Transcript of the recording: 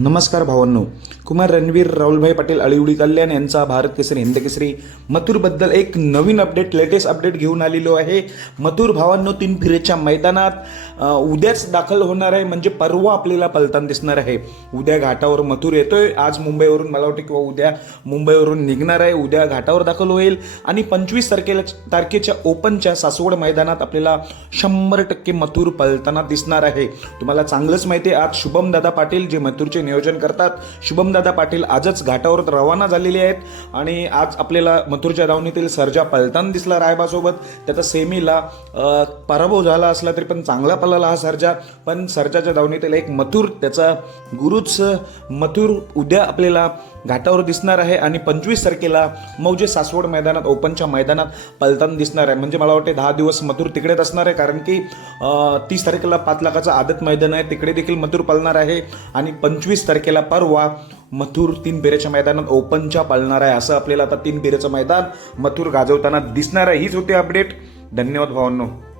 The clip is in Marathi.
नमस्कार भावांनो. कुमार रणवीर राहुलभाई पाटील अळीवडी कल्याण यांचा भारत केसरी हिंद केसरी मथुरबद्दल एक नवीन अपडेट, लेटेस्ट अपडेट घेऊन आलेलो आहे. मथुर भावांनो 3 फेरीच्या मैदानात उद्याच दाखल होणार आहे, म्हणजे परवा आपल्याला पलताना दिसणार आहे. उद्या घाटावर मथुर येतोय. आज मुंबईवरून मला वाटतं किंवा उद्या मुंबईवरून निघणार आहे. उद्या घाटावर दाखल होईल आणि 25 तारखेच्या ओपनच्या सासवड मैदानात आपल्याला 100% मथुर पलताना दिसणार आहे. तुम्हाला चांगलंच माहिती आहे, आज शुभम दादा पाटील जे मथुरचे नियोजन करतात, शुभम दादा पाटील आजच घाटावर रवाना झालेले आहेत आणि आज आपल्याला मथुरच्या धावणीतील सर्जा पलताना दिसला रायबासोबत. त्याचा सेमीला पराभव झाला असला तरी पण चांगला पळाला हा सर्जा. पण सर्जाच्या धावणीतील एक मथुर, त्याचा गुरुच मथुर उद्या आपल्याला घाटावर दिसणार आहे आणि 25 तारखेला मौजे सासवड मैदानात ओपनच्या मैदानात पलताना दिसणार आहे. म्हणजे मला वाटते 10 दिवस मथुर तिकडेच असणार आहे, कारण की 30 तारखेला 5 लाखाचं आदत मैदान आहे, तिकडे देखील मथुर पळणार आहे आणि 25 तारखेला परवा मथुर 3 फेऱ्याच्या मैदानात ओपनच्या पळणार आहे. असं आपल्याला आता 3 फेऱ्याचं मैदान मथुर गाजवताना दिसणार आहे. हीच होती अपडेट. धन्यवाद भावांनो.